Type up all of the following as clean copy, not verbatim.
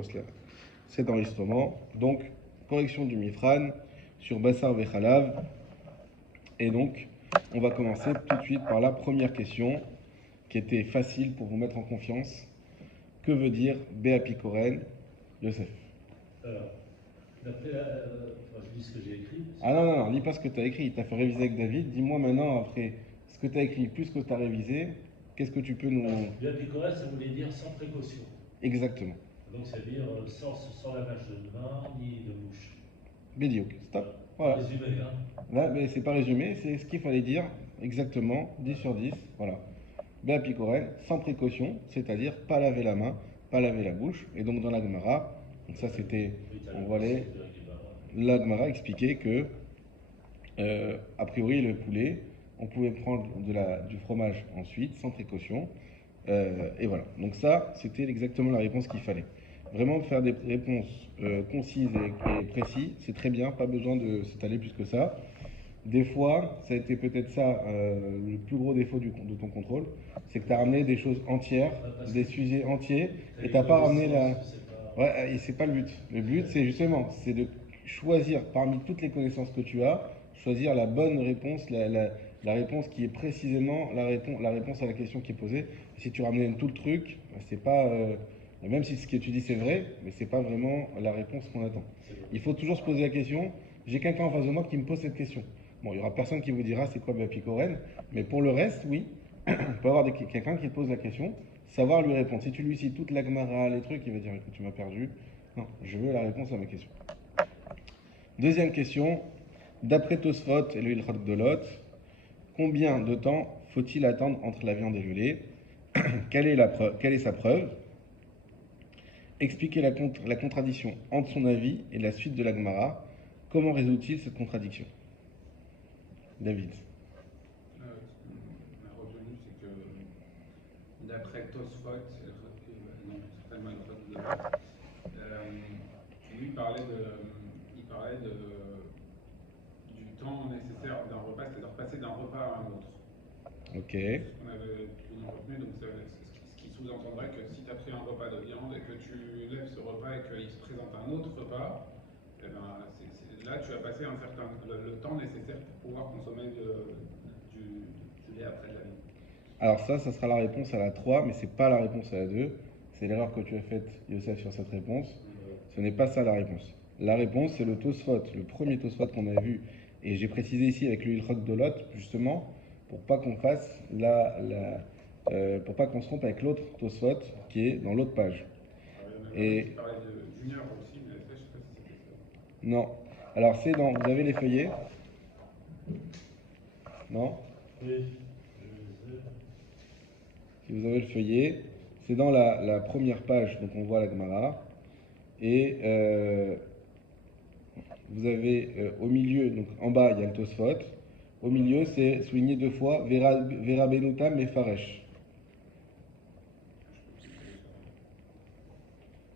commence là, cet enregistrement. Donc, correction du Mifran sur Bassar Vechalav. Et donc, on va commencer tout de suite par la première question, qui était facile pour vous mettre en confiance. Que veut dire Béapikoren, Yosef? Alors, d'après je dis ce que j'ai écrit. Ah non, lis pas ce que tu as écrit. Tu as fait réviser avec David. Dis-moi maintenant, après ce que tu as écrit, plus ce que tu as révisé, qu'est-ce que tu peux nous. Bien picorel, ça voulait dire sans précaution. Exactement. Donc, c'est-à-dire sans lavage de main ni de bouche. Bédiouk, stop. Voilà. Résumé, hein. Là, mais c'est pas résumé, c'est ce qu'il fallait dire exactement, 10 sur 10. Voilà. Béapikoren, sans précaution, c'est-à-dire pas laver la main, pas laver la bouche. Et donc dans la Gemara, donc ça c'était, on voit la Gemara expliquait que, a priori, le poulet, on pouvait prendre du fromage ensuite, sans précaution. Et voilà. Donc ça, c'était exactement la réponse qu'il fallait. Vraiment faire des réponses concises et précises, c'est très bien, pas besoin de s'étaler plus que ça. Des fois, ça a été peut-être ça le plus gros défaut de ton contrôle, c'est que tu as ramené des choses entières, des sujets entiers, et tu n'as pas ramené la. Ouais, et c'est pas le but. Le but, c'est justement, c'est de choisir parmi toutes les connaissances que tu as, choisir la bonne réponse, la réponse qui est précisément la réponse à la question qui est posée. Et si tu ramènes tout le truc, c'est pas. Même si ce que tu dis c'est vrai, mais c'est pas vraiment la réponse qu'on attend. Il faut toujours se poser la question. J'ai quelqu'un en face de moi qui me pose cette question. Bon, il n'y aura personne qui vous dira c'est quoi Béapikoren, mais pour le reste, oui, il peut y avoir quelqu'un qui te pose la question, savoir lui répondre. Si tu lui cites toute la Gemara, les trucs, il va dire écoute, tu m'as perdu. Non, je veux la réponse à ma question. Deuxième question, d'après Tosfot et le Ilchot Gdolot, combien de temps faut-il attendre entre la viande et le lait? Quelle est sa preuve? Expliquer la contradiction entre son avis et la suite de la Gemara. Comment résout-il cette contradiction? David. On a retenu, c'est que d'après Tosfot, donc certainement lui du temps nécessaire d'un repas, c'est-à-dire passer d'un repas à un autre. Ok. C'est ce qu'on avait plus retenu, donc ce qui sous-entendrait que si tu as pris un repas de viande et que tu lèves ce repas et qu'il se présente un autre repas, eh ben, là tu as passé le temps nécessaire pour pouvoir consommer du lait après de la viande. Alors ça sera la réponse à la 3, mais c'est pas la réponse à la 2. C'est l'erreur que tu as faite, Youssef, sur cette réponse. Ce n'est pas ça la réponse. La réponse, c'est le Tosfot, le premier Tosfot qu'on a vu. Et j'ai précisé ici avec le Ilchot Gdolot, justement, pour pas qu'on fasse pour pas qu'on se trompe avec l'autre Tosfot qui est dans l'autre page. Et tu parlais de Junior aussi, mais ça, je sais pas si c'était ça. Non. Alors c'est dans. Vous avez les feuillets? Non? Oui. Si vous avez le feuillet, c'est dans la première page, donc on voit la Gemara. Et vous avez au milieu, donc en bas, il y a le Tosfot. Au milieu, c'est souligné 2 fois Vera Benutam et Faresh.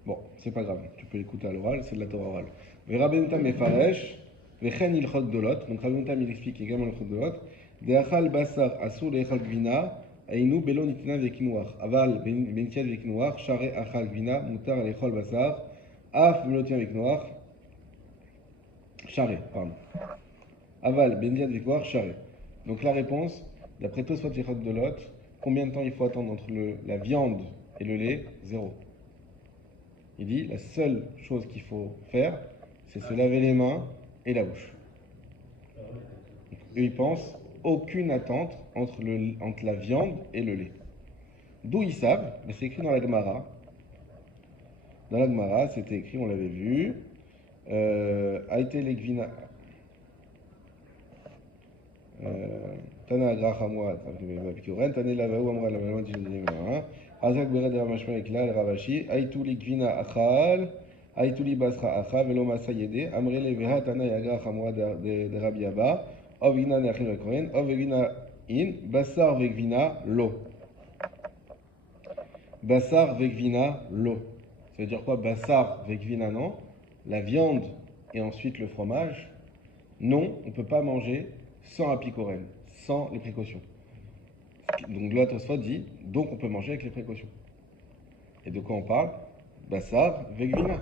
Bon, c'est pas grave, tu peux l'écouter à l'oral, c'est de la Torah orale. Vera Benutam et Faresh, Vechen Ilchot Dolot. Donc Rabbi Benutam il explique également l'Ilchot Dolot. Deachal Basar Asur Leachal Gvina. Aïnou Belo Nitina Vekinoar. Aval Bentiad Vekinoar. Share Achal Gvina. Mutar Lechol Basar. Af Melotia Vekinoar. Share, pardon. Aval Bentiad Vekinoar. Share. Donc la réponse, d'après Tosfot Ilchot Dolot, combien de temps il faut attendre entre la viande et le lait? 0. Il dit la seule chose qu'il faut faire, c'est se laver les mains et la bouche. Eux, ils pensent aucune attente entre la viande et le lait. D'où ils savent? C'est écrit dans la Gemara. Dans la Gemara, c'était écrit, on l'avait vu. Aïté legvina. Tana Grachamwa, Tane Lavao, Amra Lavalon, Hazak Bered Ramashma Ekla, Ravashi, Aïtou legvina Achal, Aïtou li Basra Acha, Velo Masa Yede, Amre Leveha, Tana Yagrachamwa de Rabbi Abba. Ovina ne'achim vekohen, ovina in, basar vegvina lo. Basar vegvina lo. Ça veut dire quoi? Basar vegvina non. La viande et ensuite le fromage. Non, on ne peut pas manger sans apikoren, sans les précautions. Donc là, Tosfot dit, donc on peut manger avec les précautions. Et de quoi on parle? Bassar, Vegvina.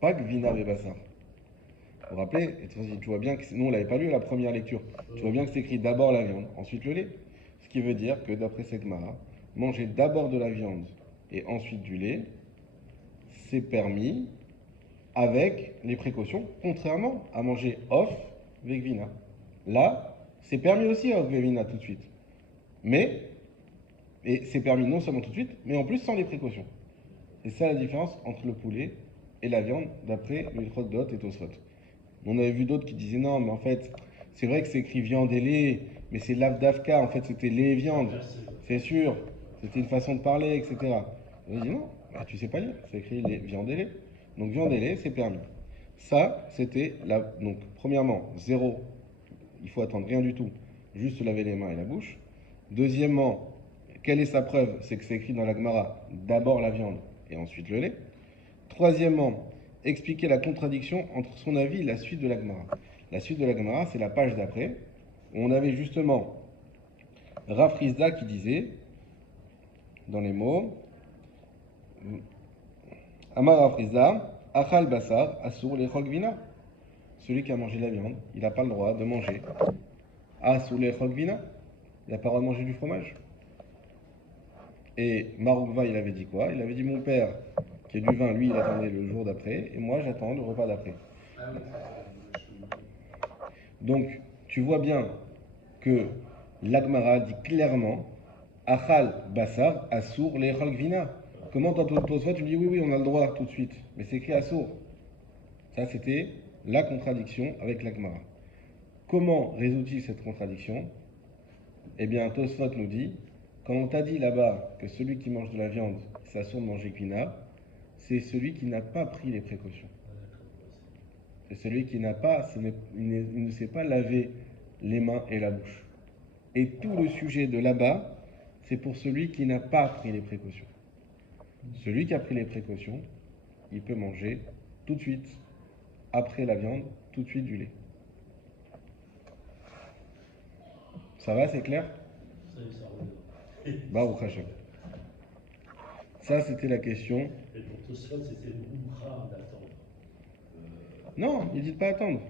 Pas Gvina ve Bassar. Vous vous rappelez? Et tu vois bien que nous on l'avait pas lu à la première lecture. Tu vois bien que c'est écrit d'abord la viande, ensuite le lait. Ce qui veut dire que d'après cette Gemara, manger d'abord de la viande et ensuite du lait, c'est permis avec les précautions, contrairement à manger off vegvina. Là, c'est permis aussi off vegvina tout de suite. Mais, et c'est permis non seulement tout de suite, mais en plus sans les précautions. C'est ça la différence entre le poulet et la viande, d'après le Hot et Tosfot. On avait vu d'autres qui disaient non, mais en fait, c'est vrai que c'est écrit viande et lait, mais c'est l'avdavka, en fait c'était lait et viande. C'est sûr, c'était une façon de parler, etc. On a dit non, bah, tu sais pas lire, c'est écrit viande et lait. Donc viande et lait, c'est permis. Ça, c'était la. Donc, premièrement, zéro, il faut attendre rien du tout, juste se laver les mains et la bouche. Deuxièmement, quelle est sa preuve? C'est que c'est écrit dans la Gemara d'abord la viande et ensuite le lait. Troisièmement, expliquer la contradiction entre son avis et la suite de la Gemara. La suite de la Gemara, c'est la page d'après, où on avait justement Rav Rizda qui disait, dans les mots, Amar Rav Rizda, Achal Basar, Asur Lechol Gvina. Celui qui a mangé la viande, il n'a pas le droit de manger Asur Lechol Gvina. Il n'a pas le droit de manger du fromage. Et Maroukva, il avait dit quoi? Il avait dit mon père, qui est du vin, lui, il attendait le jour d'après, et moi, j'attends le repas d'après. Ah oui, Donc, tu vois bien que l'Agmara dit clairement Achal Bassar Assour Lechol Gvina. Comment toi, tu me dis oui, oui, on a le droit tout de suite, mais c'est écrit Assour. Ça, c'était la contradiction avec l'Agmara. Comment résout-il cette contradiction? Eh bien, Tosfot nous dit quand on t'a dit là-bas que celui qui mange de la viande, ça de manger Gvina, c'est celui qui n'a pas pris les précautions. C'est celui qui n'a pas, il ne sait pas laver les mains et la bouche. Et tout le sujet de là-bas, c'est pour celui qui n'a pas pris les précautions. Celui qui a pris les précautions, il peut manger tout de suite, après la viande, tout de suite du lait. Ça va, c'est clair? Ça y est, ça revient. Baruch Hashem. Ça, c'était la question. Et pour tout ça, c'était une umra d'attendre. Non, il dit de pas attendre.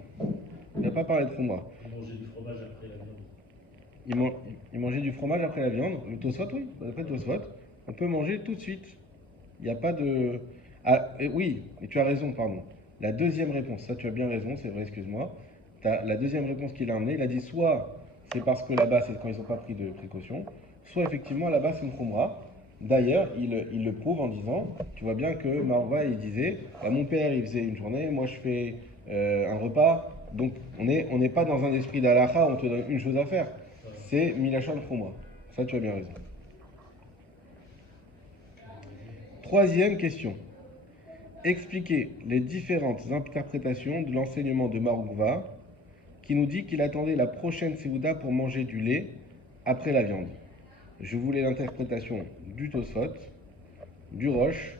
Il n'a pas parlé de Khumra. Manger du fromage après la viande. Il mangeait du fromage après la viande. Le Tosfot, oui. Après Tosfot, on peut manger tout de suite. Il n'y a pas de. Ah, oui, et tu as raison, pardon. La deuxième réponse, ça tu as bien raison, c'est vrai, excuse-moi. La deuxième réponse qu'il a amenée, il a dit soit c'est parce que là-bas c'est quand ils n'ont pas pris de précautions, soit effectivement là-bas c'est une khumra. D'ailleurs, il le prouve en disant, tu vois bien que Marva il disait, bah, mon père il faisait une journée, moi je fais un repas, donc on n'est pas dans un esprit d'alaha où on te donne une chose à faire. C'est milachon khumra. Ça tu as bien raison. Troisième question. Expliquer les différentes interprétations de l'enseignement de Maroukva qui nous dit qu'il attendait la prochaine Séouda pour manger du lait après la viande. Je voulais l'interprétation du Tosfot, du Roche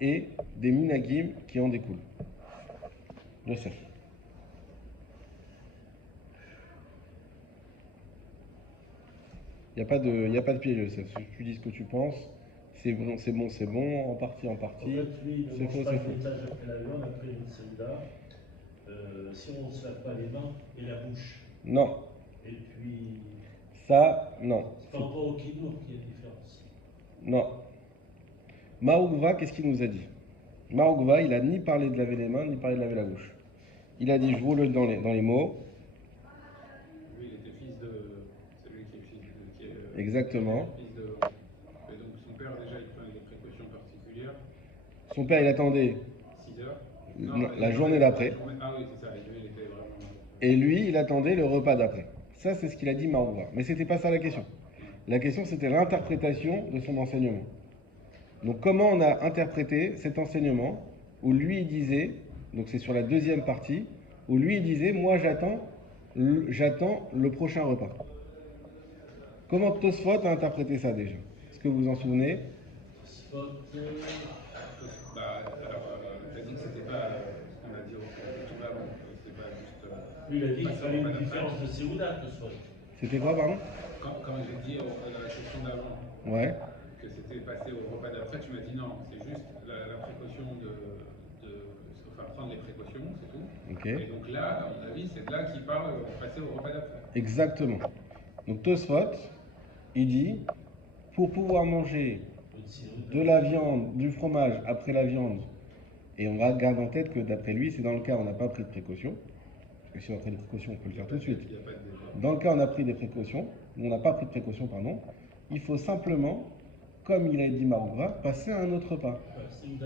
et des Minagim qui en découlent. Yosef. Il n'y a pas de piège, Yosef. Si tu dis ce que tu penses, c'est bon, en partie. En fait, lui, il ne mange pas C'est le faux. laitage après la viande, après une séouda. Si on ne se lave pas les mains et la bouche. Non, Et puis, ça, non. c'est par rapport au kiddour qu'il y a une différence. Non. Maroukva, qu'est-ce qu'il nous a dit? Maroukva, il a ni parlé de laver les mains, ni parlé de laver la bouche. Il a dit, je vous le dans les mots. lui, il était fils de. C'est lui qui est fils de. Qui est, Exactement. Fils de. Et donc son père, déjà, il prenait des précautions particulières. Son père, il attendait 6 heures. Non, la journée d'après. Ah oui, c'est ça, et lui, il était vraiment. Et lui, il attendait le repas d'après. Ça, c'est ce qu'il a dit Maroukva. Mais c'était pas ça la question. La question, c'était l'interprétation de son enseignement. Donc, comment on a interprété cet enseignement où lui, il disait, donc c'est sur la deuxième partie, où lui, il disait, moi, j'attends le prochain repas. Comment Tosfot a interprété ça déjà? Est-ce que vous vous en souvenez? Spot, Bah, alors, t'as dit que c'était pas ce qu'on a dit au tout avant. C'était pas juste. lui, il a dit qu'il pas fallait pas une d'après. différence de séouda, que ce soit. C'était quoi, pardon? Quand j'ai dit à la question d'avant Ouais. que c'était passé au repas d'après, tu m'as dit non, c'est juste la précaution enfin prendre les précautions, c'est tout. Ok. Et donc là, à mon avis, c'est de là qu'il parle passer au repas d'après. Exactement. Donc Tosfot, il dit, pour pouvoir manger de la viande, du fromage après la viande, et on va garder en tête que d'après lui, c'est dans le cas où on n'a pas pris de précaution, parce que si on a pris des précautions, on peut le faire tout de suite. Il n'y a pas de débat. Dans le cas où on a pris des précautions, on n'a pas pris de précaution, pardon, il faut simplement, comme il a dit Marouva, passer à un autre repas. Ouais, c'est une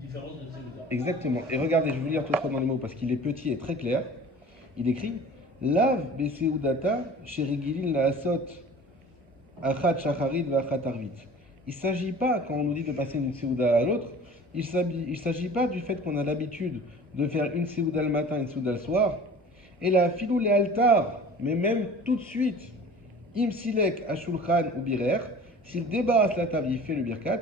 différence de Séouda. Exactement. Et regardez, je vais vous lire tout ça dans les mots parce qu'il est petit et très clair. Il écrit Lav beseudata sherigilin la asot achat shacharit v'achat arvit. Il ne s'agit pas, quand on nous dit de passer d'une séouda à l'autre, il ne s'agit pas du fait qu'on a l'habitude de faire une séouda le matin et une séouda le soir. Et la filou les altar, mais même tout de suite, imsilek ashulchan ou birer, s'il débarrasse la table, il fait le birkat,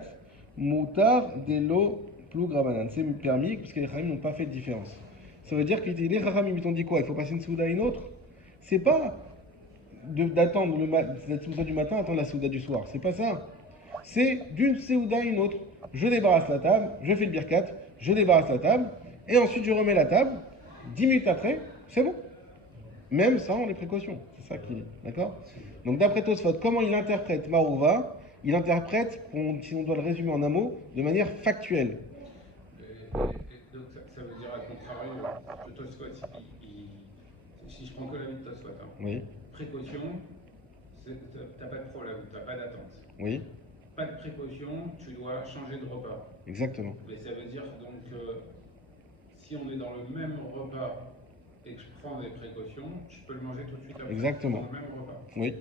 moutar delo plou grabanan. C'est permis parce que les Khamim n'ont pas fait de différence. Ça veut dire que les Khamim ils t'ont dit quoi? Il faut passer une souda à une autre? C'est pas d'attendre la souda du matin, attendre la souda du soir. C'est pas ça. C'est d'une souda à une autre. Je débarrasse la table, je fais le birkat, je débarrasse la table, et ensuite je remets la table. 10 minutes après, c'est bon. Même sans les précautions. C'est ça qu'il dit. D'accord? Donc d'après Tosfot, comment il interprète Marouva? Il interprète, si on doit le résumer en un mot, de manière factuelle. Et donc ça veut dire à contrario que Tosfot, si je prends que l'avis de Tosfot, hein, Oui, précaution, t'as pas de problème, t'as pas d'attente. oui, Pas de précaution, tu dois changer de repas. exactement. Mais ça veut dire donc que si on est dans le même repas et que je prends des précautions, je peux le manger tout de suite après. Exactement. Dans le même repas. Oui,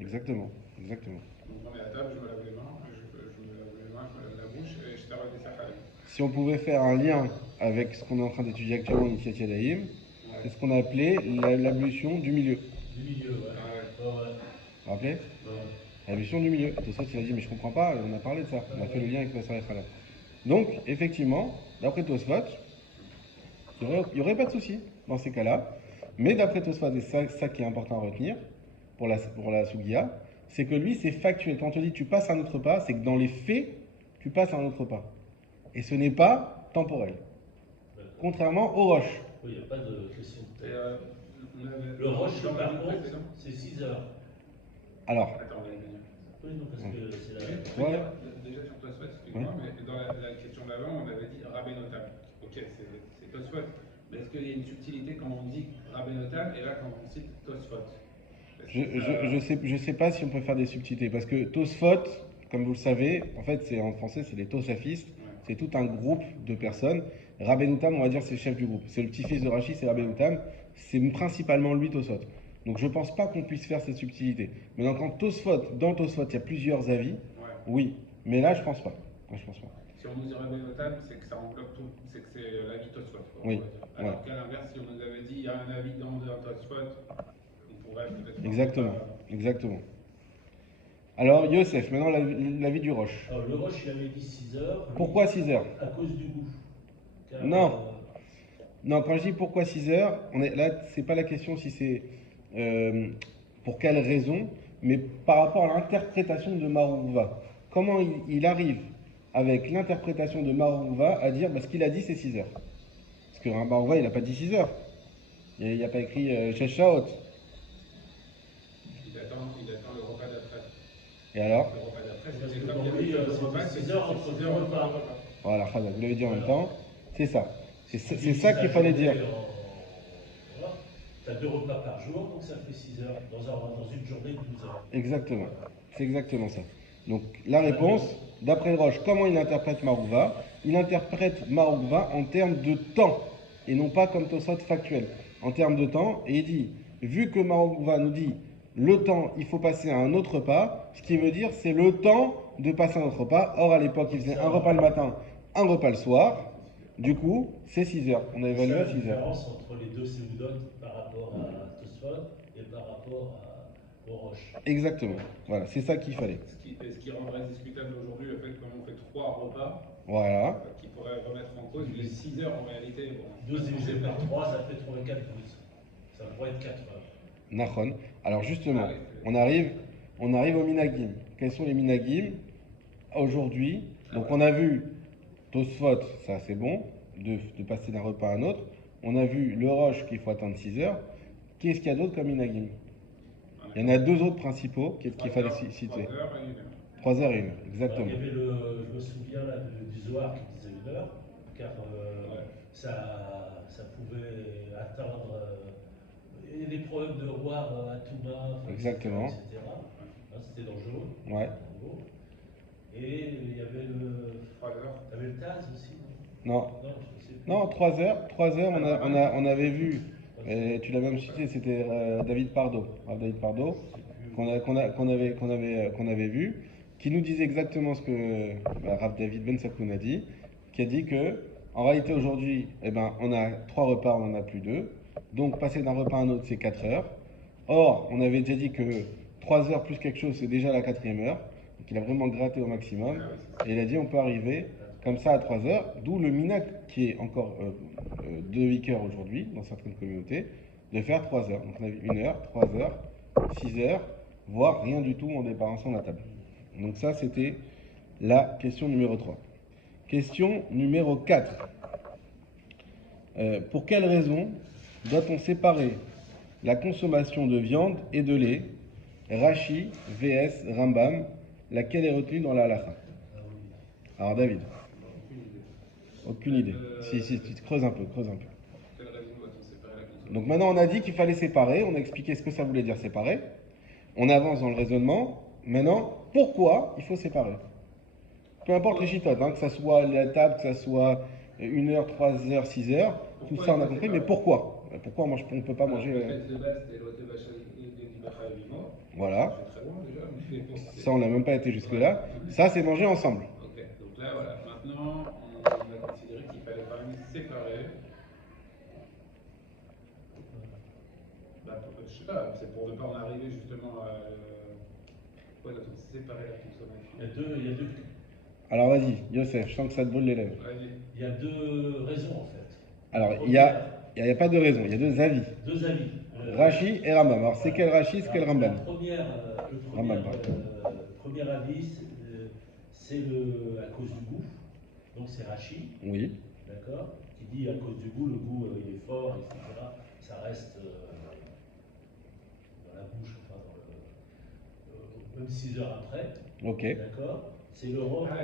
exactement. Exactement. Donc on est à table, je me lave les mains, je me lave les mains, je me lave la bouche et je t'arrête des sacharim. Si on pouvait faire un lien avec ce qu'on est en train d'étudier actuellement en Initiat Yadayim, c'est ce qu'on a appelé l'ablution du milieu. Du milieu, ouais. Ouais. Ouais, Vous vous rappelez? ouais. L'ablution du milieu. Tout ça, il a dit, mais je comprends pas, on a parlé de ça. On a fait le lien avec Vasser et Khalaf. Donc, effectivement, d'après Tosfot, il n'y aurait pas de souci dans ces cas-là. Mais d'après Tosfot, et c'est ça qui est important à retenir pour la Sugiya, c'est que lui, c'est factuel. Quand on te dit tu passes à un autre repas, c'est que dans les faits, tu passes à un autre repas. Et ce n'est pas temporel. Contrairement au roche. Oui, il n'y a pas de question de Et, tête. on avait- Le roche, dans par le contre, précédent. c'est 6 heures. Alors, Attends, on va y venir. Oui, non, parce que c'est la. Ouais. Déjà sur Tosfot, excuse-moi, mais dans la question d'avant, on avait dit Rabbi Notam. Ok, c'est Tosfot. Mais est-ce qu'il y a une subtilité quand on dit Rabbi Notam et là quand on cite Tosfot? je sais pas si on peut faire des subtilités. Parce que Tosfot, comme vous le savez, en fait, en français, c'est les Tosafistes. C'est tout un groupe de personnes. Rabbenoutam, on va dire, c'est le chef du groupe. C'est le petit-fils de Rachi, c'est Rabbenoutam. C'est principalement lui, Tosfot. Donc je pense pas qu'on puisse faire cette subtilité. Mais dans Tosfot, il y a plusieurs avis. Ouais. Oui. Mais là, je pense pas. Là, je pense pas. Si on nous dit Rabbi Notam, c'est que ça englobe tout, c'est que c'est l'avis Tosfot. Oui, Alors qu'à l'inverse, si on nous avait dit il y a un avis dans Tosfot, on pourrait peut-être. Exactement. Exactement. Alors, Yosef, maintenant l'avis du Roche. Alors, le roche, il avait dit 6 heures. Pourquoi 6 heures? À cause du goût. Car, Non. Non, quand je dis pourquoi 6 heures, là, c'est pas la question si c'est pour quelle raison, mais par rapport à l'interprétation de Marouva. Comment il arrive avec l'interprétation de Marouva à dire, ce qu'il a dit c'est 6 heures. Parce que Marouva, il n'a pas dit 6 heures. Il n'a pas écrit Sheshaot. Il attend le repas d'après. Et alors? Le repas d'après, Parce c'est que comme pour il y avait lui, deux c'était repas, 6 c'est heures entre 6 deux heures entre repas. deux repas. Voilà, Khazak, vous l'avez dit en même temps. C'est ça. C'est Si ça la qu'il fallait journée dire. Voilà. Tu as 2 repas par jour, donc ça fait 6 heures dans une journée de 12 heures. Exactement. C'est exactement ça. Donc la réponse, d'après Roche, comment il interprète Marouva? Il interprète Marouva en termes de temps, et non pas comme Tosfot factuel. En termes de temps, et il dit, vu que Marouva nous dit, le temps, il faut passer à un autre repas, ce qui veut dire, c'est le temps de passer à un autre repas. Or, à l'époque, il faisait un repas le matin, un repas le soir. Du coup, c'est 6 heures. On a évalué C'est à la 6 heures. différence entre les deux séoudotes par rapport à Tosfot et par rapport au roche. Exactement. Voilà, c'est ça qu'il fallait. Ce qui rendrait discutable aujourd'hui le fait qu'on fait 3 repas, Voilà. qui pourrait remettre en cause les 6 heures en réalité. Bon, 12 divisé par 3, ça fait 3 et 4, 12. Ça pourrait être 4 heures. Nachon. Alors justement, on arrive au minagim. Quels sont les minagim aujourd'hui, donc on a vu Tosfot, ça c'est bon, de passer d'un repas à un autre. On a vu le Roche qu'il faut attendre 6 heures. Qu'est-ce qu'il y a d'autre comme Minagim? Il y en a deux autres principaux qu'il fallait citer. 3 heures et 1 heure. 3 heures et 1 heure, Alors, exactement. il y avait je me souviens là, du Zohar qui disait 1 heure, car Ouais. ça pouvait atteindre. Il y a des problèmes de roi à Touma, enfin, Exactement. etc. Hein, c'était dangereux. Ouais. En gros. Et il y avait 3 heures. il y avait le Taz aussi. Non, Non, je sais plus. non, 3 heures, on avait vu, et tu l'as même cité, c'était David Pardo, Rav David Pardo, qu'on avait vu, qui nous disait exactement ce que Rav David Ben Sakoun a dit, qui a dit que, en réalité aujourd'hui, eh ben, on a 3 repas, on n'en a plus 2, donc passer d'un repas à un autre, c'est 4 heures. Or, on avait déjà dit que 3 heures plus quelque chose, c'est déjà la 4e heure, donc il a vraiment gratté au maximum, et il a dit on peut arriver comme ça à 3 heures, d'où le minac qui est encore de 8 heures aujourd'hui dans certaines communautés, de faire 3 heures. Donc on a vu 1 heure, 3 heures, 6 heures, voire rien du tout en débarrassant la table. Donc ça c'était la question numéro 3. Question numéro 4. Pour quelle raison doit-on séparer la consommation de viande et de lait, Rashi, VS, Rambam, laquelle est retenue dans la halakha? Alors David, aucune idée. Si, tu creuses un peu, creuse un peu. Quelle raison doit-on séparer la consommation? Donc maintenant on a dit qu'il fallait séparer, on a expliqué ce que ça voulait dire séparer. On avance dans le raisonnement. Maintenant, pourquoi il faut séparer? Peu importe les chitotes, hein, que ça soit la table, que ça soit 1 heure, 3 heures, 6 heures, tout ça on a compris, mais pourquoi? Pourquoi on ne peut pas manger... Le fait de base, c'était l'hôtel Bacha et Vimo. Voilà, C'est très bon déjà. Mais ça on n'a même pas été jusque-là. Ça c'est manger ensemble. Ok, donc là voilà, maintenant on a considéré qu'il fallait quand même séparer. Je sais pas, c'est pour ne pas en arriver justement à. Voilà, donc séparer la consommation. Il y a deux, Alors vas-y, Youssef, je sens que ça te brûle les lèvres. Vas-y. il y a deux raisons en fait. Alors il n'y a pas de raison, il y a 2 avis. Deux avis. Rashi et Rambam. Alors c'est quel Rashi, c'est quel Rambam? Le premier avis, c'est à cause du goût. Donc c'est Rashi, Oui, d'accord, qui dit à cause du goût, le goût il est fort, etc. Ça reste dans la bouche, enfin, même 6 heures après. ok. D'accord. C'est le roche, Ah,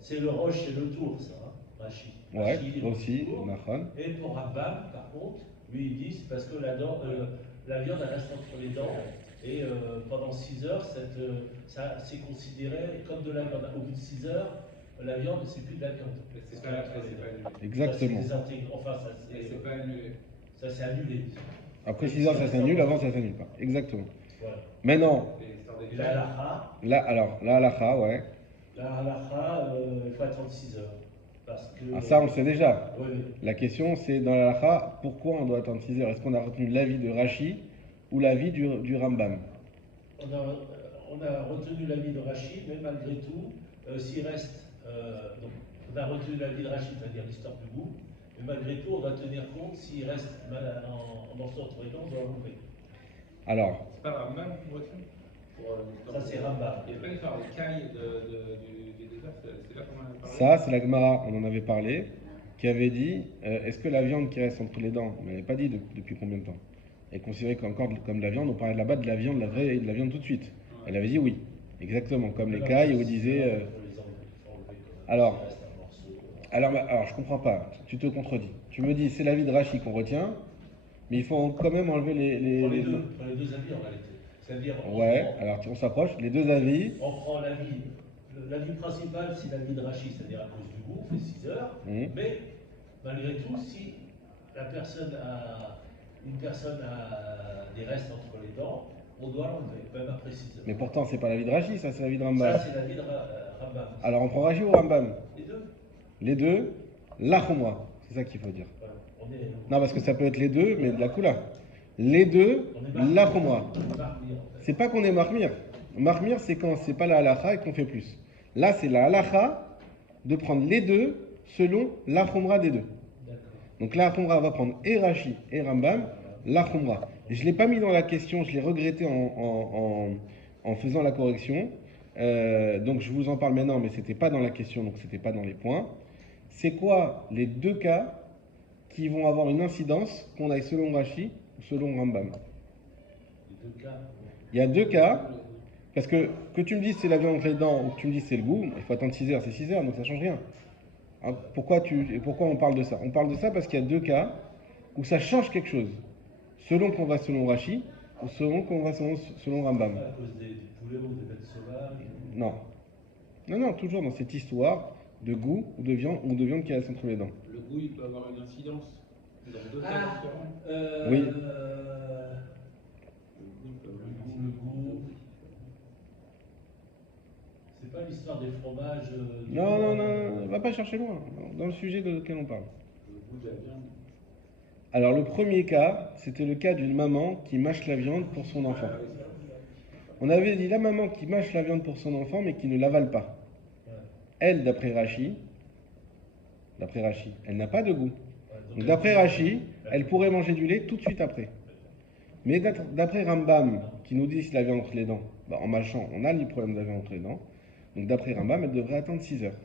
c'est le roche et le tour, ça, hein, Rashi. Ouais, Rashi, il est aussi, au tour. Nahon. Et pour Rambam, par contre, lui il dit c'est parce que la viande elle reste entre les dents et pendant 6 heures, ça c'est considéré comme de la viande. Au bout de 6 heures, la viande c'est plus de la viande. Mais c'est pas annulé. Exactement. Enfin, Mais c'est pas annulé. ça c'est annulé. Après 6 heures, ça s'annule, avant ça s'annule pas. Exactement. Voilà. Maintenant, Et l'histoire Et des la halakha, la halakha, ouais. il faut attendre 6 heures. Parce que, Ah, ça on le sait déjà. ouais, La question c'est dans la halakha, pourquoi on doit attendre 6 heures? Est-ce qu'on a retenu l'avis de Rashi ou l'avis du Rambam? on a retenu l'avis de Rachid, mais malgré tout, s'il reste. Donc, on a retenu l'avis de Rachid, c'est-à-dire l'histoire du goût, mais malgré tout, on doit tenir compte s'il reste en morceaux entre les dents, on doit l'enlever. Alors, C'est pas Rambam pour retenu Ça, c'est Rambam. Il n'y a pas l'histoire des cailles du désert, c'est là qu'on en a parlé. ça c'est la Gemara, on en avait parlé, qui avait dit, est-ce que la viande qui reste entre les dents, on n'avait pas dit depuis combien de temps, est considérée encore comme de la viande? On parlait là-bas de la viande, de la vraie, de la viande tout de suite. Elle avait dit oui, exactement, comme les cailles où il disait... Alors, alors je comprends pas, tu te contredis. Tu me dis c'est l'avis de Rashi qu'on retient, mais il faut quand même enlever Pour les deux avis en réalité. C'est-à-dire, Ouais, alors on s'approche, les 2 avis. on prend l'avis. L'avis principal, c'est l'avis de Rachid, c'est-à-dire à cause du goût, on fait 6 heures. Mais malgré tout, si une personne a des restes entre les dents, on doit l'enlever, même après 6 heures. Mais pourtant c'est pas l'avis de Rashi, ça c'est l'avis de Rambam. Ça, c'est l'avis de Rambam. Alors on prend Rashi ou Rambam? Les deux. Les deux, la khumra, c'est ça qu'il faut dire. Voilà. Non, parce que ça peut être les deux, mais de la coula. Les deux, la khumra. C'est pas qu'on est marmire. Marmire, c'est quand c'est pas la halakha et qu'on fait plus. Là, c'est la halakha de prendre les deux selon la khumra des deux. Donc la khumra va prendre et Rashi et Rambam, la khumra. Je ne l'ai pas mis dans la question, je l'ai regretté en faisant la correction. Donc je vous en parle maintenant, mais c'était pas dans la question, donc c'était pas dans les points. C'est quoi les deux cas qui vont avoir une incidence, qu'on aille selon Rashi ou selon Rambam? Les deux cas. Il y a deux cas, parce que tu me dises c'est la viande entre les dents ou que tu me dises c'est le goût, il faut attendre 6 heures, c'est 6 heures, donc ça change rien. Hein, pourquoi on parle de ça? On parle de ça parce qu'il y a deux cas où ça change quelque chose, selon qu'on va selon Rashi ou selon qu'on va selon Rambam. Pas à cause du poulet ou des bêtes sauvages. Non. Non, non, toujours dans cette histoire de goût ou de viande qui reste entre les dents. Le goût, il peut avoir une incidence dans deux cas Ah, différents. Oui. Le goût, il peut avoir une incidence. Le goût. C'est pas l'histoire des fromages. Non, non, non, va pas chercher loin, dans le sujet de lequel on parle. Le goût de la viande. Alors le premier cas, c'était le cas d'une maman qui mâche la viande pour son enfant. On avait dit la maman qui mâche la viande pour son enfant mais qui ne l'avale pas. Elle, d'après Rashi, elle n'a pas de goût. Donc d'après Rashi, elle pourrait manger du lait tout de suite après. Mais d'après Rambam, qui nous dit si la viande entre les dents, en mâchant, on a le problème de la viande entre les dents. Donc d'après Rambam, elle devrait attendre 6 heures.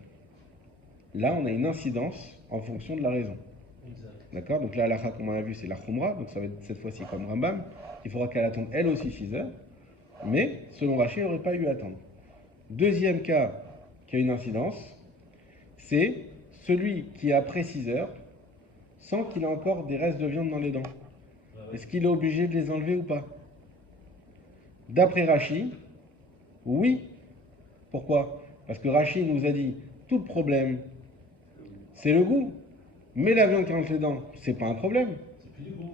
Là, on a une incidence en fonction de la raison. D'accord? Donc là, la halakha, comme on a vu, c'est la khumra, donc ça va être cette fois-ci comme Rambam. Il faudra qu'elle attende elle aussi 6 heures. Mais selon Rashi, elle n'aurait pas eu à attendre. Deuxième cas qui a une incidence, c'est celui qui, après 6 heures, sent qu'il a encore des restes de viande dans les dents. Est-ce qu'il est obligé de les enlever ou pas? D'après Rashi, oui. Pourquoi? Parce que Rashi nous a dit, tout le problème, c'est le goût. Mais la viande qui rentre les dents, c'est pas un problème. C'est plus du goût.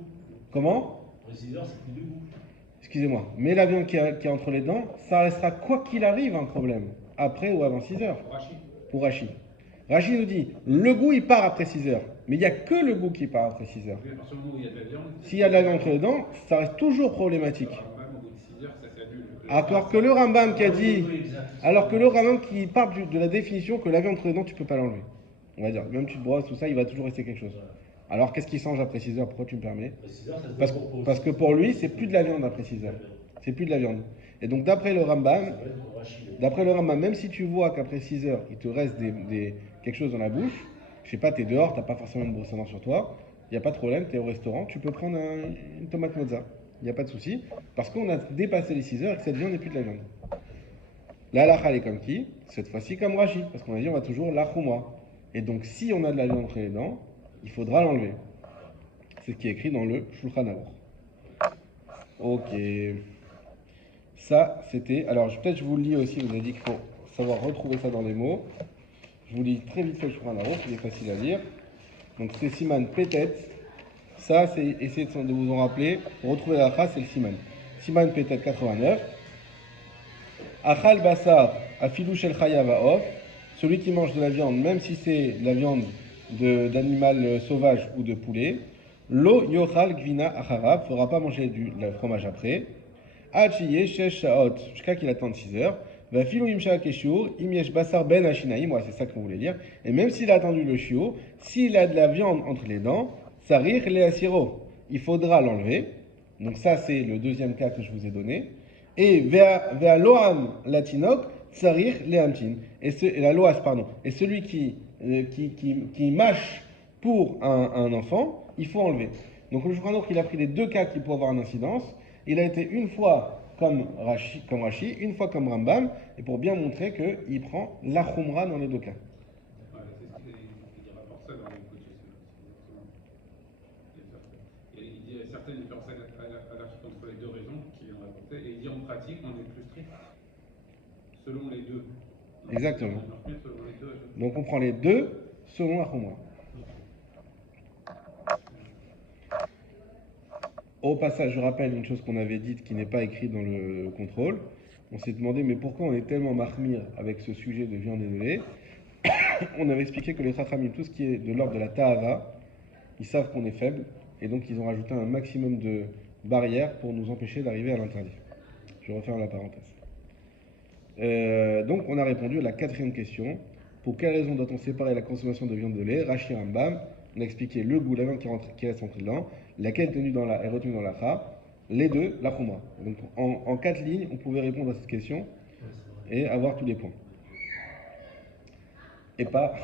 Comment? Préciseur, c'est plus du goût. Excusez-moi. Mais la viande qui est entre les dents, ça restera quoi qu'il arrive un problème. Après ou avant 6 heures. Pour Rashi. Rashi nous dit, le goût il part après 6 heures. Mais il n'y a que le goût qui part après 6 heures. À partir du moment où il y a de la viande. S'il y a de la viande entre les dents, ça reste toujours problématique. Même au bout de 6 heures, ça s'annule. Alors que le Rambam qui a dit, alors que le Rambam qui part de la définition que la viande entre les dents, tu peux pas l'enlever. On va dire, même tu te brosses, tout ça, il va toujours rester quelque chose. Alors qu'est-ce qui change après 6 heures? Pourquoi tu me permets? Parce que pour lui, c'est plus de la viande après 6 heures. C'est plus de la viande. Et donc d'après le Rambam, même si tu vois qu'après 6 heures, il te reste quelque chose dans la bouche, je sais pas, tu es dehors, tu n'as pas forcément une brosse à dents sur toi, il n'y a pas de problème, tu es au restaurant, tu peux prendre une tomate mozza. Il n'y a pas de souci, parce qu'on a dépassé les 6 heures et que cette viande n'est plus de la viande. La halakha, elle est comme qui? Cette fois-ci comme Rashi, parce qu'on a dit on va toujours la khumra. Et donc si on a de la viande entre les dents, il faudra l'enlever. C'est ce qui est écrit dans le Shulchan Aruch. Ok. Ça, c'était... Alors peut-être je vous le lis aussi, vous avez dit qu'il faut savoir retrouver ça dans les mots. Je vous lis très vite fait le Shulchan Aruch, il est facile à lire. Donc c'est Siman Petet. Ça, c'est essayer de vous en rappeler. Pour retrouver la phrase, c'est le Siman. Siman Petet 89. Achal Basar Afilou Shel Chaya Va'of. Celui qui mange de la viande, même si c'est de la viande d'animal sauvage ou de poulet. Lo Yochal Gvina Acharab. Ne fera pas manger du fromage après. Achiye Shesh Shaot. Jusqu'à qu'il attende 6 heures. Va filou imsha keshur, imyesh basar ben ashinaï, moi c'est ça qu'on voulait dire. Et même s'il a attendu le chiot, s'il a de la viande entre les dents, sarir le asiro, il faudra l'enlever. Donc ça c'est le deuxième cas que je vous ai donné. Et vea loam latinok, sarir le amtin. Et la loas, pardon. Et celui qui mâche pour un enfant, il faut enlever. Donc le Shulchan Aruch, il a pris les deux cas qui peuvent avoir une incidence. Il a été une fois comme Rashi, une fois comme Rambam, et pour bien montrer qu'il prend la khumra dans les deux cas. Ouais, c'est ce qu'il rapporte ça dans les côtés. Il dit certaines différences anarchiques entre les deux raisons qu'il vient de rapporter, et il dit en pratique, on est plus strict selon les deux. Donc, exactement. Selon les deux. Donc on prend les deux selon la khumra. Au passage, je rappelle une chose qu'on avait dite qui n'est pas écrite dans le contrôle. On s'est demandé, mais pourquoi on est tellement mahmir avec ce sujet de viande et de lait? On avait expliqué que les chachamim, tout ce qui est de l'ordre de la tahava, ils savent qu'on est faible, et donc ils ont rajouté un maximum de barrières pour nous empêcher d'arriver à l'interdit. Je referme la parenthèse. Donc on a répondu à la quatrième question. Pour quelle raison doit-on séparer la consommation de viande de lait? Rashi Rambam, on a expliqué le goût, la viande qui reste entre dedans, laquelle est retenue dans la kha, les deux, la khumra. Donc en 4 lignes, on pouvait répondre à cette question. et avoir tous les points. Et pas.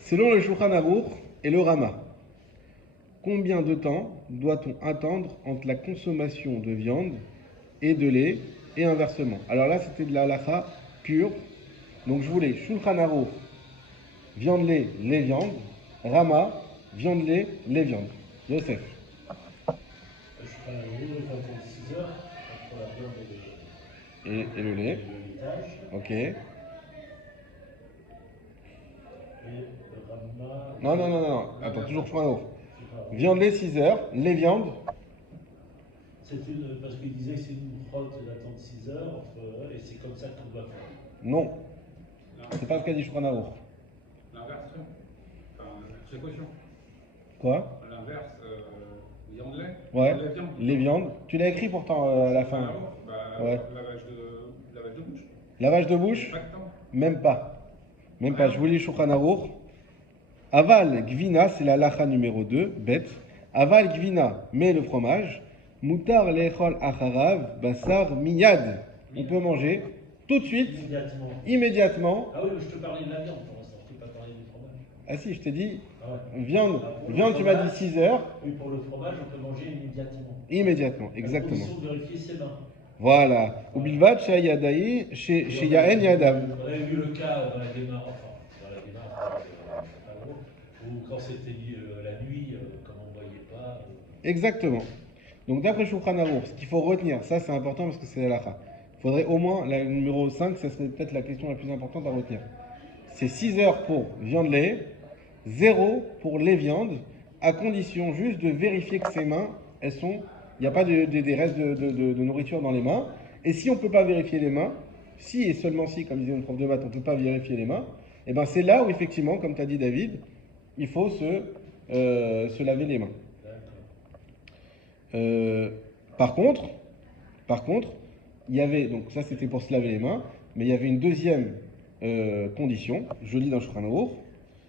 Selon le Shulchan Aruch et le Rama, combien de temps doit-on attendre entre la consommation de viande et de lait et inversement? Alors là, c'était de la halakha pure. Donc je voulais Shulchan Aruch, viande, lait, lait, viande. Rama, viande, lait, lait, viande. Yosef. Je ferai un gros, il faut attendre 6 heures entre la viande Et le et lait. le laitage. Ok. Et le Rama. Non, non, non, non, non. Attends, toujours Shulchan Aruch. Shulchan Aruch. Viande, lait, 6 heures. Lait, viande. Parce qu'il disait que c'est une grotte d'attendre 6 heures, et c'est comme ça qu'on doit faire. Non. C'est pas ce qu'a dit Shulchan Aruch. L'inverse, enfin, précaution. Quoi? L'inverse, viande lait. Ouais. La viande. Les viandes. Tu l'as écrit pourtant à la fin. Bah, Ouais. lavage de bouche. Lavage de bouche? Pas de temps. Même pas. Même pas. Je vous lis Shulchan Aruch. Aval Gvina, c'est la lacha numéro 2, bête. Aval Gvina, mais le fromage. Moutar lechol acharav, basar miyad. On peut manger tout de suite, Immédiatement. immédiatement. Ah oui, mais je te parlais de la viande pour l'instant, je ne t'ai pas parlé du fromage. Ah si, je t'ai dit, Ah ouais. viande, Ah, pour le viande tu m'as dit fromage, 6 heures. Oui, pour le fromage, on peut manger immédiatement. Immédiatement, À exactement. condition de vérifier ses mains. Voilà. Ou bilvat yadaï, chez Yahen Yadav. On avait vu le cas dans la démarche, enfin, dans la démarche, où quand c'était la nuit, comme on ne voyait pas. Exactement. Donc d'après Shulchan Aruch, ce qu'il faut retenir, ça c'est important parce que c'est la halakha. Il faudrait au moins, la numéro 5, ça serait peut-être la question la plus importante à retenir. C'est 6 heures pour viande lait, 0 pour les viandes, à condition juste de vérifier que ses mains, elles sont, il n'y a pas des restes de nourriture dans les mains. Et si on ne peut pas vérifier les mains, si et seulement si, comme disait une prof de maths, on ne peut pas vérifier les mains, et ben c'est là où effectivement, comme tu as dit David, il faut se laver les mains. Par contre, il y avait, donc ça c'était pour se laver les mains, mais il y avait une deuxième condition, je lis dans Shulchan Aruch,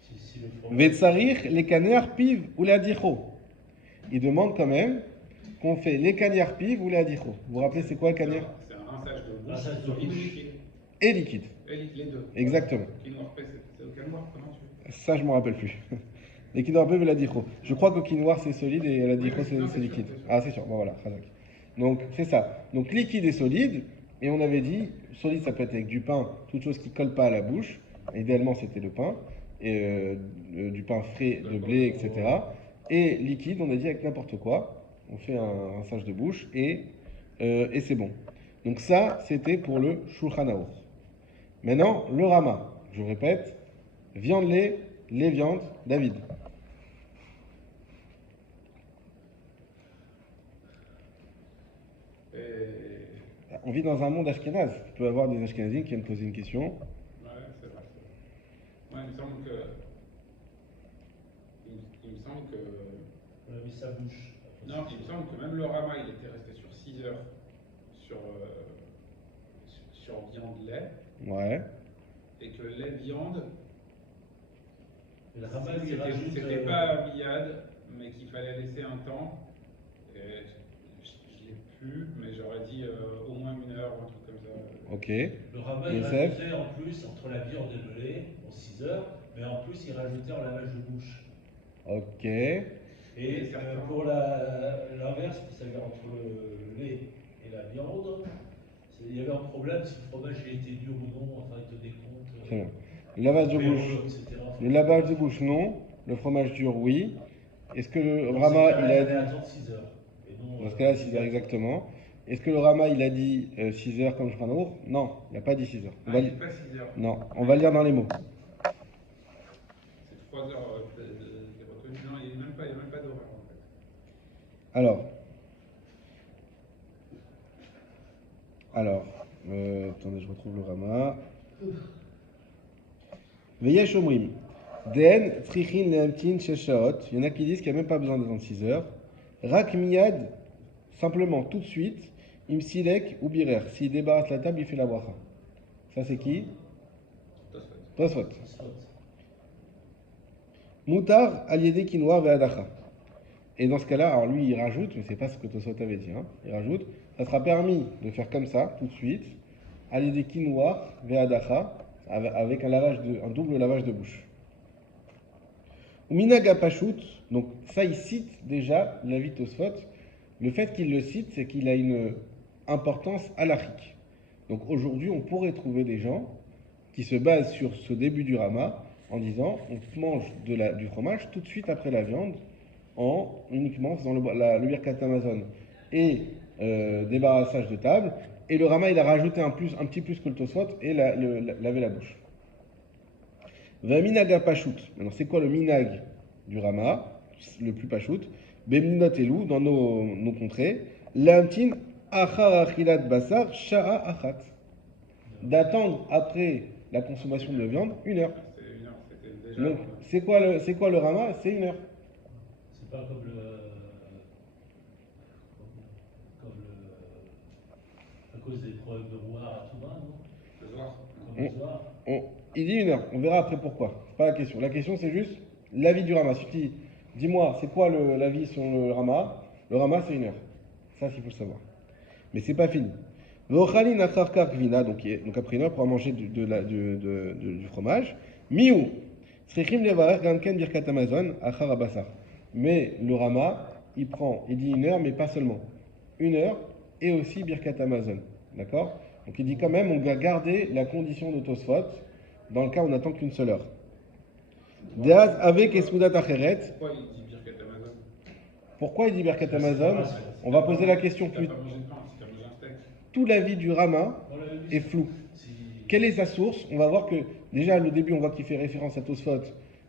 Si le fromage. Vetsarir les canards piv ou la dicho. Il demande quand même qu'on fait les canards piv ou la dicho. Vous vous rappelez c'est quoi le canard? C'est un rinçage de bouche. Rinçage de solide ou bouche. liquide. Et liquide. Et les deux. Exactement. Qui nous refait, c'est au calmoire, comment tu fais? Ça je ne me rappelle plus. Les quinoa piv ou la dicho. Je crois que quinoa c'est solide et la dicho Oui, c'est non, c'est liquide. sûr, c'est sûr. Ah c'est sûr, bon voilà, Khazak. Donc c'est ça. Donc liquide et solide, et on avait dit, solide ça peut être avec du pain, toute chose qui ne colle pas à la bouche. Idéalement c'était le pain, et du pain frais, de blé, etc. Et liquide, on a dit avec n'importe quoi. On fait un rinçage de bouche et c'est bon. Donc ça, c'était pour le Shulchan Aruch. Maintenant, le Rama. Je répète, viande, lait, les viandes, David. On vit dans un monde ashkénaze. Tu peux avoir des ashkénazines qui viennent poser une question. Ouais, c'est vrai. Moi, il me semble que. Il me semble que. On a mis sa bouche. Non, il me semble que même le Rama, il était resté sur 6 heures sur viande lait, Ouais. et que lait viande, Et le Rama, il rajoute. c'était pas millade, mais qu'il fallait laisser un temps. Et je l'ai plus, mais j'aurais dit au moins 1 heure ou un truc comme ça. Ok. Le Rama, il Yosef. rajoutait en plus, entre la viande et le lait, en 6 heures, mais en plus, il rajoutait en lavage de bouche. Ok. Et pour l'inverse, c'est-à-dire entre le lait et la viande, il y avait un problème si le fromage il était dur ou non, enfin il tenait compte. Très bien. Le lavage de bouche. Etc. Le lavage de bouche, non. Le fromage dur, oui. Est-ce que le Dans Rama, ces cas-là, il a il dit. fallait attendre 6 heures. Et non, Dans ce cas-là, 6 heures exactement. Est-ce que le Rama, il a dit 6 heures comme Shulchan Aruch? Non, il n'a pas dit 6 heures. On Ah, va il li- n'est pas 6 heures. Non, on va lire dans les mots. C'est 3 heures de retenue. Non, il n'y a même pas d'horaire en fait. Alors, attendez, je retrouve le Rama. Veyesh omrim. Den trichin lehamtin sheshaot. Il y en a qui disent qu'il n'y a même pas besoin d'attendre 6 heures. Rak miyad, simplement tout de suite. Imsilek ou birer. S'il débarrasse la table, il fait la bracha. Ça c'est qui? Tosfot. Moutar al yede quinoa ve'adacha. Et dans ce cas-là, alors lui, il rajoute, mais c'est pas ce que Tosot avait dit, hein, il rajoute, ça sera permis de faire comme ça, tout de suite, à l'idée quinoa, ve'adacha, avec un double lavage de bouche. Ou minaga pashut, donc ça, il cite déjà l'avis de Tosfot. Le fait qu'il le cite, c'est qu'il a une importance halachique. Donc aujourd'hui, on pourrait trouver des gens qui se basent sur ce début du Rama en disant on mange du fromage tout de suite après la viande, en uniquement faisant le Birkat Hamazon et débarrassage de table. Et le Rama, il a rajouté un petit plus que le Tosfot et laver la bouche. Va minaga pashut. Alors c'est quoi le minag du Rama, le plus pashut? Bemninot elou, dans nos contrées, l'amtin achar achilat basar sha'a achat. D'attendre après la consommation de viande 1 heure. C'est 1 heure, c'était déjà. Donc c'est quoi le Rama? C'est 1 heure. C'est pas comme à cause des problèmes de rouard à tout bas, non? Ce soir. Comme le soir. Il dit 1 heure, on verra après pourquoi. C'est pas la question. La question c'est juste l'avis du Rama. Si tu dis, dis-moi, c'est quoi l'avis sur le Rama? Le Rama c'est 1 heure. Ça, il faut le savoir. Mais c'est pas fini. Donc après 1 heure, pour manger du fromage. Miou. Mais le Rama, il dit 1 heure, mais pas seulement. 1 heure et aussi Birkat Hamazon. D'accord? Donc il dit quand même, on doit garder la condition de Tosfot dans le cas où on n'attend qu'une seule heure. Deaz avec Esoudat Acheret. Pourquoi il dit Birkat Hamazon? Pourquoi il dit Birkat Hamazon? On va poser la question Tu plus. n'as pas mangé de pain, si tu as mangé un steak. Tout l'avis du Rama On l'avait vu. est flou. Si- Quelle est sa source? On va voir que déjà le début, on voit qu'il fait référence à Tosfot,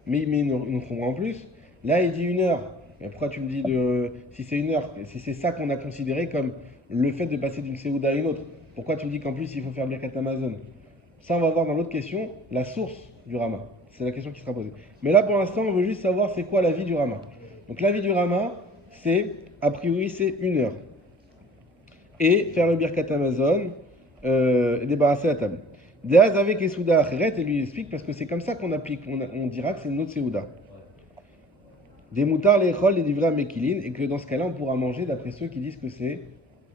mais il nous fera en plus. Là, il dit 1 heure. Mais pourquoi tu me dis si c'est 1 heure, si c'est ça qu'on a considéré comme le fait de passer d'une Séouda à une autre? Pourquoi tu me dis qu'en plus il faut faire Birkat Hamazon? Ça, on va voir dans l'autre question, la source du Rama. C'est la question qui sera posée. Mais là, pour l'instant, on veut juste savoir c'est quoi l'avis du Rama. Donc l'avis du Rama, c'est, a priori, c'est 1 heure. Et faire le Birkat Hamazon, et débarrasser la table. Deaz avec Esouda Acheret, et lui explique parce que c'est comme ça qu'on applique, on dira que c'est une autre Séouda. Des moutards, les chol, les livrés à Mekilin, et que dans ce cas-là, on pourra manger d'après ceux qui disent que c'est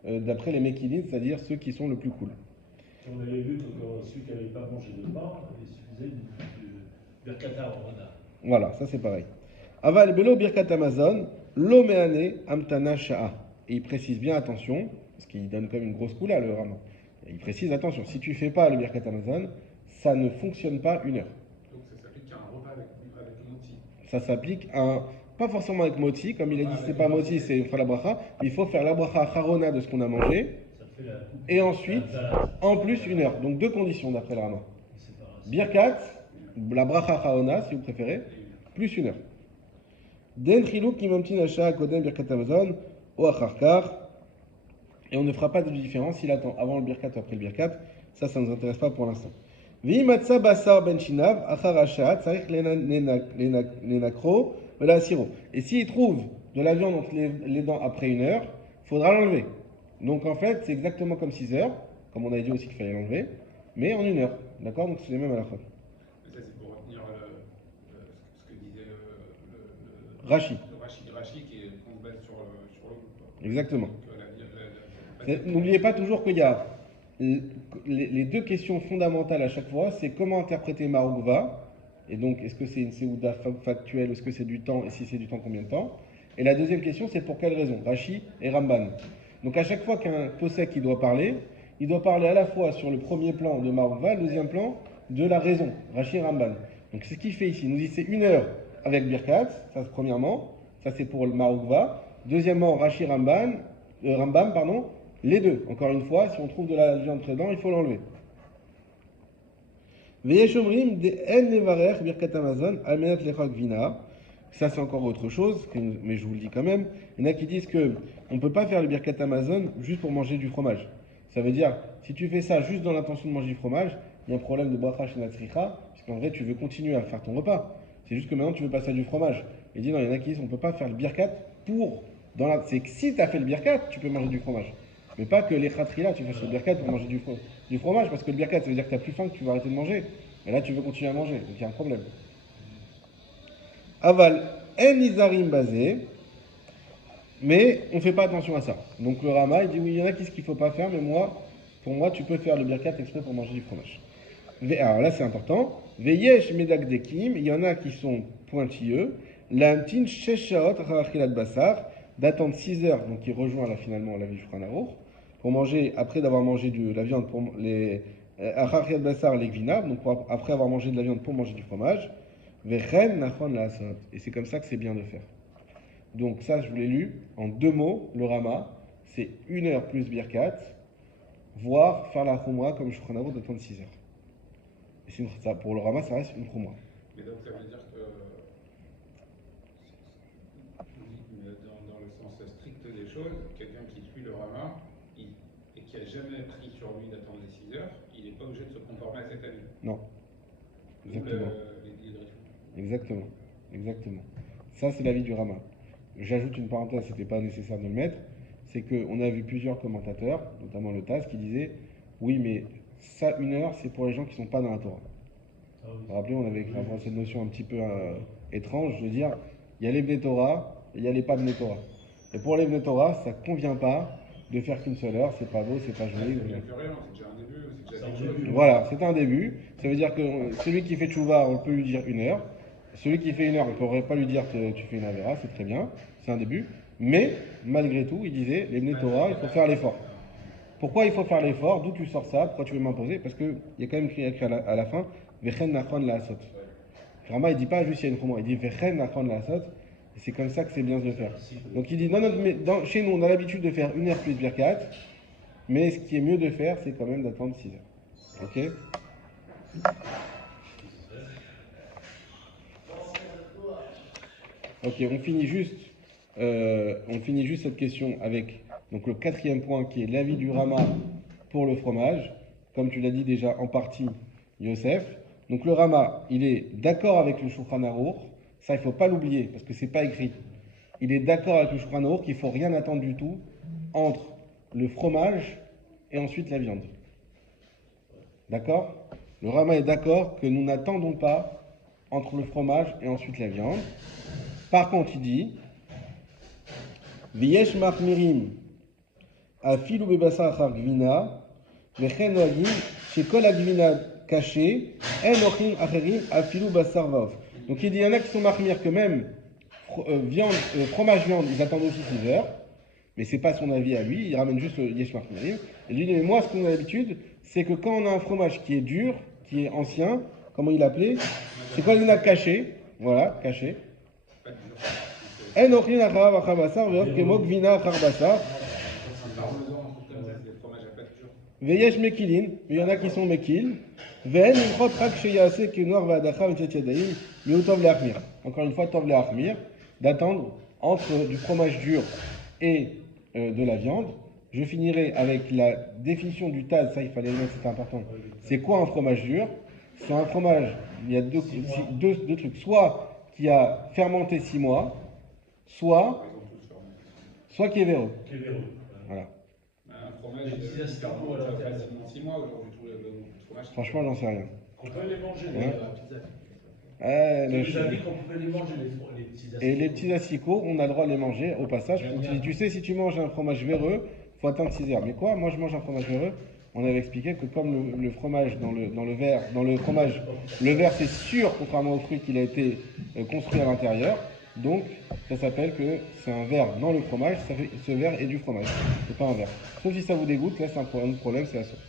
d'après les Mekilin, c'est-à-dire ceux qui sont le plus cool. On avait vu que celui qui n'avait pas mangé de pain, il suffisait du Birkat Hamazon. Voilà, ça c'est pareil. Aval belo birkat Hamazon, lo meane amtana sha'a. Et il précise bien, attention, parce qu'il donne quand même une grosse coula le Rama. Et il précise, attention, si tu fais pas le birkat Hamazon, ça ne fonctionne pas 1 heure. Donc ça s'applique à un repas avec moti. Ça s'applique à pas forcément avec moti, comme il a dit, c'est pas moti, c'est faire la bracha. Il faut faire la bracha harona de ce qu'on a mangé, Ça fait la coupe. et ensuite, La salade. en plus 1 heure. Donc 2 conditions d'après le Rama. C'est pas un- Birkat, la bracha harona, si vous préférez, plus 1 heure. Den chiluk ki mamtin asha kodem birkat Hamazon ou acharkar. Et on ne fera pas de différence s'il attend avant le birkat ou après le birkat. Ça ne nous intéresse pas pour l'instant. Vi matza basar ben shinav achar asha tzarich lenakro vela siro. Et s'il trouve de la viande entre les dents après 1 heure, il faudra l'enlever. Donc en fait, c'est exactement comme 6 heures, comme on avait dit aussi qu'il fallait l'enlever, mais en 1 heure. D'accord? Donc c'est les mêmes à la fois. Mais ça, c'est pour retenir ce que disait Rashi. le Rashi qu'on se base sur l'eau. Exactement. Donc, N'oubliez pas toujours qu'il y a les 2 questions fondamentales à chaque fois, c'est comment interpréter Marugva, et donc est-ce que c'est une Séouda factuelle, est-ce que c'est du temps, et si c'est du temps, combien de temps? Et la deuxième question, c'est pour quelle raison? Rashi et Ramban. Donc à chaque fois qu'un Posek il doit parler à la fois sur le premier plan de Marugva, le deuxième plan de la raison, Rashi et Ramban. Donc c'est ce qu'il fait ici, il nous dit c'est 1 heure avec Birkat, ça c'est premièrement, ça c'est pour le Marugva. Deuxièmement, Rashi Rambam, pardon, les deux. Encore une fois, si on trouve de la viande entre dedans, il faut l'enlever. Ça c'est encore autre chose, mais je vous le dis quand même. Il y en a qui disent que on ne peut pas faire le birkat Hamazon juste pour manger du fromage. Ça veut dire, si tu fais ça juste dans l'intention de manger du fromage, il y a un problème de bracha shenatzricha, puisqu'en vrai tu veux continuer à faire ton repas. C'est juste que maintenant tu veux passer à du fromage. Il dit non, il y en a qui disent on ne peut pas faire le birkat pour... C'est que si tu as fait le birkat, tu peux manger du fromage. Mais pas que les khatrila, tu fasses le birkat pour manger du fromage, parce que le birkat, ça veut dire que tu n'as plus faim, que tu vas arrêter de manger. Et là, tu veux continuer à manger, donc il y a un problème. Aval, en izarim basé, Mais on ne fait pas attention à ça. Donc le Rama, il dit oui, il y en a ce qu'il ne faut pas faire, mais pour moi, tu peux faire le birkat exprès pour manger du fromage. Alors là, c'est important. Veyesh medakdekim, il y en a qui sont pointilleux. L'amtin sheshaot rachilat basar, d'attendre 6 heures, donc qui rejoint là finalement la vie du Shulchan Aruch, pour manger, après d'avoir mangé de la viande, pour les rachilat basar, les gvina, donc après avoir mangé de la viande pour manger du fromage. Vechen nachon laasot. Et c'est comme ça que c'est bien de faire. Donc ça, je vous l'ai lu en 2 mots, le Rama, c'est 1 heure plus birkat, voire faire la khumra comme Shulchan Aruch d'attendre 6 heures. Et sinon, ça, pour le Rama, ça reste une khumra. Mais donc ça veut dire que, dans le sens strict des choses, quelqu'un qui suit le Rama et qui n'a jamais pris sur lui d'attendre les 6 heures, il n'est pas obligé de se conformer à cet avis. Non. Exactement. Exactement. Exactement. Ça, c'est l'avis du Rama. J'ajoute une parenthèse, c'était pas nécessaire de le mettre, c'est qu'on a vu plusieurs commentateurs, notamment le TAS, qui disaient oui, mais ça, 1 heure, c'est pour les gens qui ne sont pas dans la Torah. Vous vous rappelez, on avait écrit cette notion un petit peu étrange de dire il y a les Bnei Torah et il y a les pas Bnei Torah. Et pour les Bnei Torah, ça ne convient pas de faire qu'une seule heure, c'est pas beau, c'est pas joli. C'est déjà un début, c'est déjà quelque chose. Voilà, c'est un début. Ça veut dire que celui qui fait tchouva, on peut lui dire 1 heure. Celui qui fait 1 heure, on ne pourrait pas lui dire que tu fais une avéra, c'est très bien, c'est un début. Mais, malgré tout, il disait, les Bnei Torah, il faut faire l'effort. Pourquoi il faut faire l'effort? D'où tu sors ça? Pourquoi tu veux m'imposer? Parce qu'il y a quand même écrit à la fin, Vechen nachon laasot. Rama, il ne dit pas juste il y a une khumra, il dit Vechen nachon laasot. Et c'est comme ça que c'est bien de le faire. Donc il dit, non, mais chez nous, on a l'habitude de faire 1 heure plus birkat, mais ce qui est mieux de faire, c'est quand même d'attendre 6 heures. Ok? Ok, on finit juste cette question avec donc le 4e point qui est l'avis du Rama pour le fromage. Comme tu l'as dit déjà en partie, Yosef. Donc le Rama, il est d'accord avec le Shulchan Aruch. Ça, il ne faut pas l'oublier parce que c'est pas écrit. Il est d'accord avec le Shulchan Aruch qu'il ne faut rien attendre du tout entre le fromage et ensuite la viande. D'accord? Le Rama est d'accord que nous n'attendons pas entre le fromage et ensuite la viande. Par contre, il dit V'yesh machmirim afilu bebasar achar gvina vechen noagim shekol agvina caché en ochim acherim afilu basar vaof. Donc il dit il y en a qui sont machmir que même fromage viande, ils attendent aussi 6 heures, mais c'est pas son avis à lui, il ramène juste le yesh machmirim. Et lui dit mais moi ce qu'on a l'habitude, c'est que quand on a un fromage qui est dur, qui est ancien, comment il appelait? C'est quand il a caché, voilà, caché. En ochin acharav achar basar veof kemo gvina achar basar. Veyesh mekilin, il y en a qui sont mekil. Ve'en imchot rak sheyase kenor va'adacha v'tet yadayim miutov le'achmir. Encore une fois, tov le'achmir, d'attendre entre du fromage dur et de la viande. Je finirai avec la définition du Taz, ça il fallait le mettre, c'est important. C'est quoi un fromage dur? C'est un fromage, il y a deux trucs, soit qui a fermenté 6 mois, soit qui est véreux. Voilà. Un fromage qui fermente facilement 6 mois aujourd'hui, tout le fromage. Franchement, j'en sais rien. On peut les manger, les Tu nous as dit qu'on pouvait les manger, les petits asticots. Et les petits asticots, on a le droit de les manger au passage. Tu sais, si tu manges un fromage véreux, il faut attendre 6 heures. Mais quoi? Moi, je mange un fromage véreux. On avait expliqué que comme le fromage dans le verre, dans le fromage, le verre c'est sûr, contrairement au fruit, qu'il a été construit à l'intérieur. Donc, ça s'appelle que c'est un verre dans le fromage. Ce verre est du fromage. C'est pas un verre. Sauf si ça vous dégoûte, là c'est un problème, c'est la sauce.